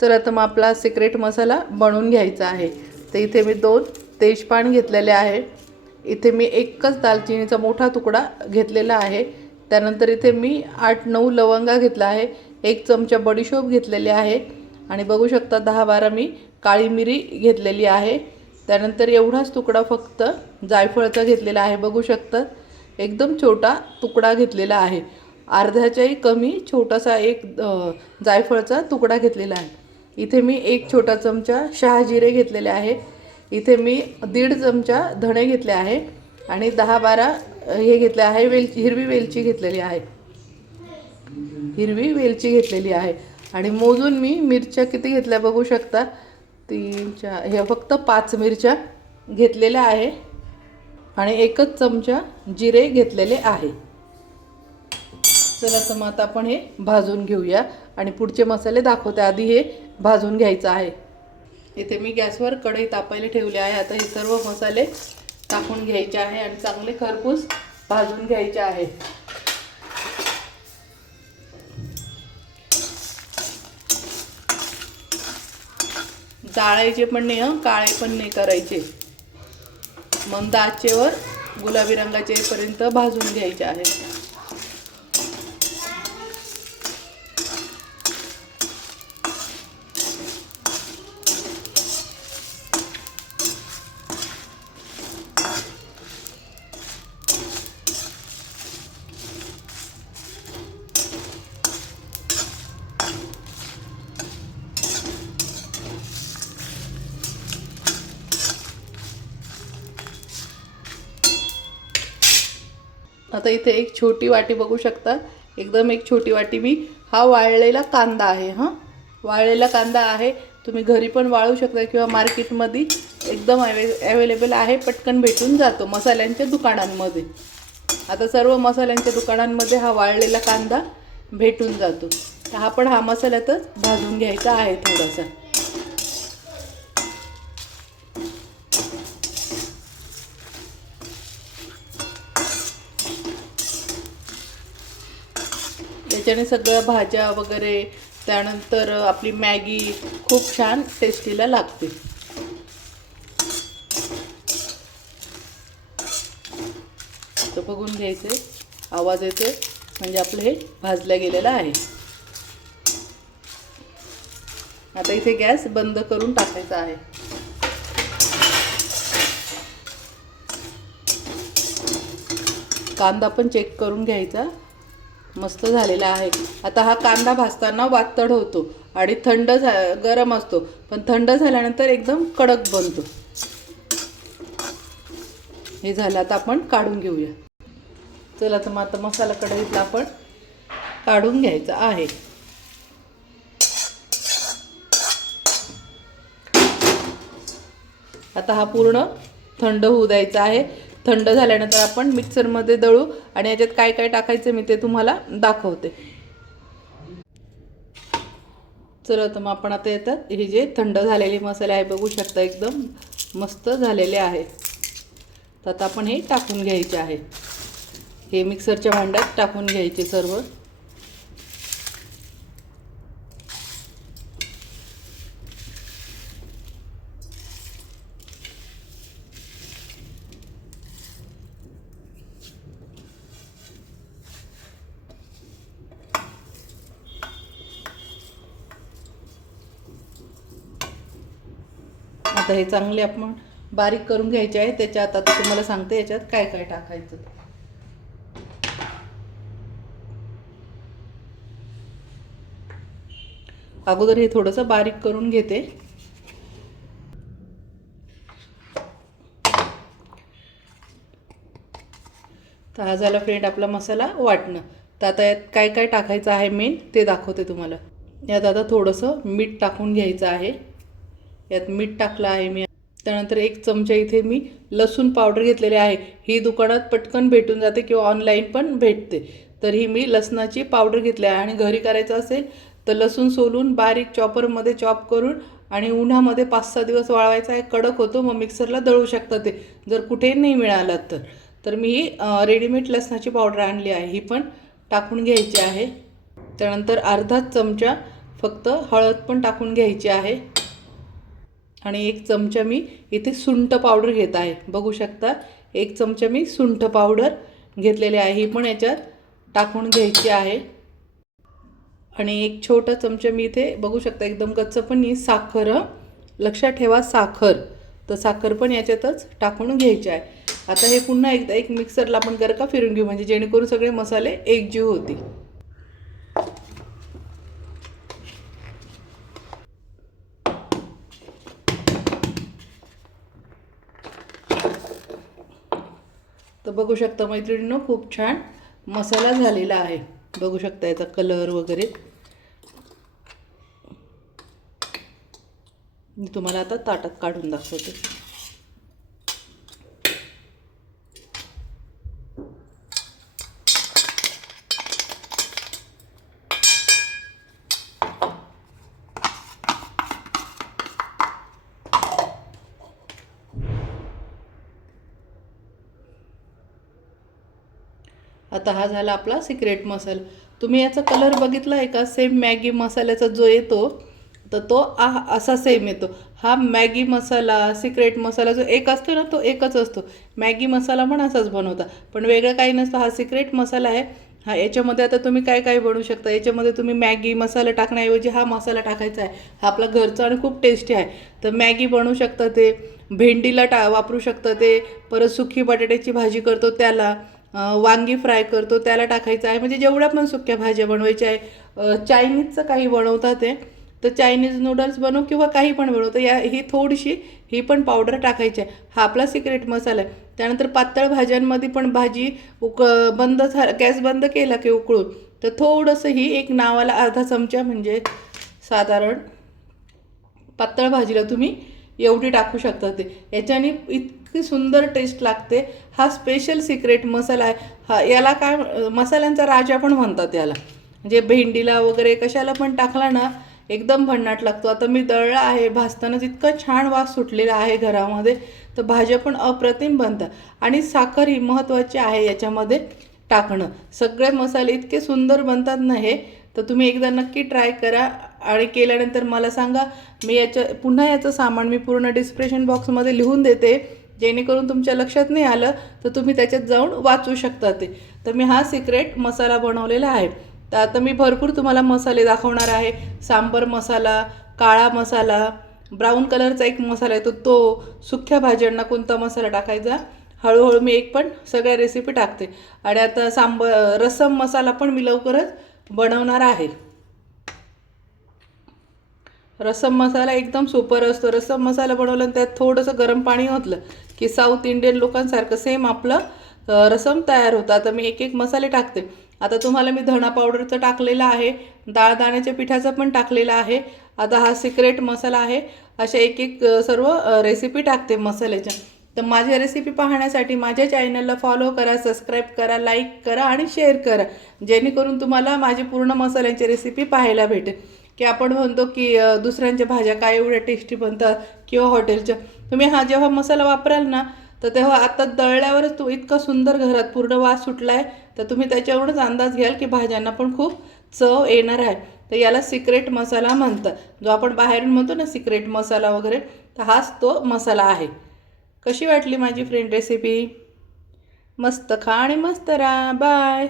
तर आता मग आपला सिक्रेट मसाला बनवून घ्यायचा आहे। तर इथे मी 2 तेजपान घेतलेले आहे। इथे मी एकच दालचिनीचा मोठा तुकडा घेतलेला आहे। त्यानंतर इथे मी 8-9 लवंगा घेतला आहे। 1 चमचा बडीशोप घेतलेली आहे आणि बघू शकता 10-12 मी काळी मिरी घेतलेली आहे। त्यानंतर एवढाच तुकडा फक्त जायफळाचा घेतलेला आहे। बघू शकता एकदम छोटा तुकडा घेतलेला आहे। अर्ध्याच्याही कमी छोटासा एक जायफळाचा तुकडा घेतलेला आहे। इथे मी 1 छोटा चमचा शहाजिरे घेतलेले आहे। इथे मी 1.5 चमचा धणे घेतले आहे आणि 10-12 हे घेतले आहे हिरवी वेलची घेतलेली आहे। हिरवी वेलची घेतलेली आहे आणि मोजून मी मिरच्या किती घेतल्या बघू शकता 3 4 हे फक्त 5 मिरच्या घेतलेल्या आहे आणि 1च चमचा जिरे घेतलेले आहे। चला तर मग आता आपण हे भाजून घेऊया आणि पुढचे मसाले दाखवते। आधी हे भाजून घ्यायचं आहे। इथे मी गॅसवर कढई तापायला ठेवली आहे। आता हे सर्व मसाले टाकून घ्यायचे आहे आणि चांगले खरपूस भाजून घ्यायचे आहे। जाळायचे पण नाही काळे पण नाही करायचे। मंद आचेवर गुलाबी रंगाचे पर्यंत भाजून घ्यायचे आहे। आता इथे एक छोटी वाटी बघू शकता एकदम एक छोटी वाटी मी हा वाळलेला कांदा आहे। वाळलेला कांदा आहे। तुम्ही घरी पण वाळू शकता किंवा मार्केटमध्ये एकदम अवेलेबल आहे। पटकन भेटून जातो मसाल्यांच्या दुकानांमध्ये। आता सर्व मसाल्यांच्या दुकानांमध्ये हा वाळलेला कांदा भेटून जातो। तर हा पण हा मसाल्यातच भाजून घ्यायचा आहे थोडासा। याच्याने सगळ्या भाज्या वगैरे त्यानंतर आपली मॅगी खूप छान टेस्टीला लागते। तर बघून घ्यायचे आवाज येते म्हणजे आपलं हे भाजलं गेलेलं आहे। आता इथे गॅस बंद करून टाकायचा आहे। कांदा पण चेक करून घ्यायचा मस्त झालेला आहे। आता हा कांदा भाजताना वातड होतो आणि गरम असतो पण थंड झाल्यानंतर एकदम कडक बनतो। हे झालं आता आपण काढून घेऊया। चला तर मग आता मसाला कढईतला आपण काढून घ्यायचा आहे। आता हा पूर्ण थंड होऊ द्यायचा आहे। थंड झाल्यानंतर आपण मिक्सरमध्ये दळू आणि याच्यात काय काय टाकायचं मी ते तुम्हाला दाखवते। चला तर मग आपण आता येतात हे जे थंड झालेले मसाले आहे बघू शकता एकदम मस्त झालेले आहे। तर आता आपण हे टाकून घ्यायचे आहे। हे मिक्सरच्या भांड्यात टाकून घ्यायचे सर्व। आता हे चांगले आपण बारीक करून घ्यायचे आहे। त्याच्यात आता तुम्हाला सांगते याच्यात काय काय टाकायचं। अगोदर हे थोडंसं बारीक करून घेते। तर हा झाला फ्रेंड आपला मसाला वाटणं। तर आता यात काय काय टाकायचं आहे मेन ते दाखवते तुम्हाला। यात आता थोडंसं मीठ टाकून घ्यायचं आहे। यात मीठ टाकलं आहे मी। त्यानंतर 1 चमचा इथे मी लसूण पावडर घेतलेली आहे। ही दुकानात पटकन भेटून जाते किंवा ऑनलाईन पण भेटते। तर ही मी लसणाची पावडर घेतली आहे आणि घरी करायचं असेल तर लसूण सोलून बारीक चॉपरमध्ये चॉप करून आणि उन्हामध्ये 5-6 दिवस वाळवायचा आहे। कडक होतो मग मिक्सरला दळू शकता ते जर कुठे नाही मिळालं तर मी ही रेडीमेड लसणाची पावडर आणली आहे। ही पण टाकून घ्यायची आहे। त्यानंतर अर्धा चमचा फक्त हळद पण टाकून घ्यायची आहे आणि 1 चमचा मी इथे सुंठ पावडर घेत आहे. बघू शकता 1 चमचा मी सुंठ पावडर घेतलेली आहे, ही पण याच्यात टाकून घ्यायची आहे. आणि 1 छोटा चमचा मी इथे बघू शकता एकदम कच्चं पण नाही, साखर, लक्षात ठेवा साखर, तर साखर पण याच्यातच टाकून घ्यायची आहे. आता हे पुन्हा एकदा एक मिक्सरला आपण का फिरून घेऊ, म्हणजे जेणेकरून सगळे मसाले एकजीव होतील. तर बघू शकता मैत्रिणींनो, खूप छान मसाला झालेला आहे. बघू शकता याचा कलर वगैरे. मी तुम्हाला आता ताटात काढून दाखवते. आता हा झाला आपला सिक्रेट मसाला. तुम्ही याचा कलर बघितला आहे का? सेम मॅगी मसाल्याचा जो येतो तर तो असा सेम येतो. हा मॅगी मसाला, सिक्रेट मसाला जो एक असतो ना, तो एकच असतो. मॅगी मसाला पण असाच बनवता, पण वेगळं काही नसतं. हा सिक्रेट मसाला आहे. हा याच्यामध्ये आता तुम्ही काय काय बनवू शकता. याच्यामध्ये तुम्ही मॅगी मसाला टाकण्याऐवजी हा मसाला टाकायचा आहे. हा आपला घरचा आणि खूप टेस्टी आहे. तर मॅगी बनवू शकता, ते भेंडीला वापरू शकता, ते परत सुकी बटाट्याची भाजी करतो त्याला, वांगी फ्राय करतो त्याला टाकायचं आहे. म्हणजे जेवढ्या पण सुक्या भाज्या बनवायच्या आहे. चायनीजचं काही बनवतात ते, तर चायनीज नूडल्स बनव किंवा काही पण बनवतं, ही थोडीशी ही पण पावडर टाकायची आहे. हा आपला सिक्रेट मसाला आहे. त्यानंतर पातळ भाज्यांमध्ये पण भाजी गॅस बंद केला की उकळून, तर थोडंसं ही एक नावाला अर्धा चमचा, म्हणजे साधारण पातळ भाजीला तुम्ही एवढी टाकू शकता. ते याच्याने इतकी सुंदर टेस्ट लागते. हा स्पेशल सिक्रेट मसाला आहे. हा याला काय मसाल्यांचा राजा पण म्हणतात याला. म्हणजे भेंडीला वगैरे कशाला पण टाकला ना, एकदम भन्नाट लागतो. आता मी दळला आहे, भाजतानाच इतकं छान वास सुटलेला आहे घरामध्ये, तर भाज्या पण अप्रतिम बनतात. आणि साखर ही महत्त्वाची आहे याच्यामध्ये टाकणं. सगळे मसाले इतके सुंदर बनतात ना हे, तर तुम्ही एकदा नक्की ट्राय करा आणि केल्यानंतर मला सांगा. मी पुन्हा याचं सामान मी पूर्ण डिस्क्रिप्शन बॉक्समध्ये लिहून देते, जेणेकरून तुमच्या लक्षात नाही आलं तर तुम्ही त्याच्यात जाऊन वाचू शकता ते. तर मी हा सिक्रेट मसाला बनवलेला आहे. तर आता मी भरपूर तुम्हाला मसाले दाखवणार आहे. सांबर मसाला, काळा मसाला, ब्राऊन कलरचा एक मसाला येतो तो, सुक्या भाज्यांना कोणता मसाला टाकायचा, हळूहळू मी एक पण सगळ्या रेसिपी टाकते. आणि आता रसम मसाला पण मी लवकरच बनवणार आहे. रसम मसाला एकदम सुपर असतो. रसम मसाला बनवला आणि त्यात थोडंसं गरम पाणी ओतलं की साऊथ इंडियन लोकांसारखं सेम आपलं रसम तयार होतं. आता मी एक एक मसाले टाकते. आता तुम्हाला मी धणा पावडरचं टाकलेलं आहे, डाळ दाण्याच्या पिठाचं पण टाकलेलं आहे. आता हा सिक्रेट मसाला आहे. अशा एक एक सर्व रेसिपी टाकते मसाल्याच्या. तर माझ्या रेसिपी पाहण्यासाठी माझ्या चॅनलला फॉलो करा, सबस्क्राईब करा, लाईक करा आणि शेअर करा, जेणेकरून तुम्हाला माझी पूर्ण मसाल्यांची रेसिपी पाहायला भेटेल. की आपण म्हणतो की दुसऱ्यांच्या भाज्या काय एवढ्या टेस्टी बनतात किंवा हॉटेलच्या, तुम्ही हा जेव्हा मसाला वापराल ना, तर तेव्हा आता दळल्यावरच तो इतका सुंदर घरात पूर्ण वास सुटला आहे, तर तुम्ही त्याच्यावरूनच अंदाज घ्याल की भाज्यांना पण खूप चव येणार आहे. तर याला सिक्रेट मसाला म्हणतात. जो आपण बाहेरून म्हणतो ना सिक्रेट मसाला वगैरे, तर हाच तो मसाला आहे. कशी वाटली माझी फ्रेंड रेसिपी? मस्त खा आणि मस्त राहा. बाय.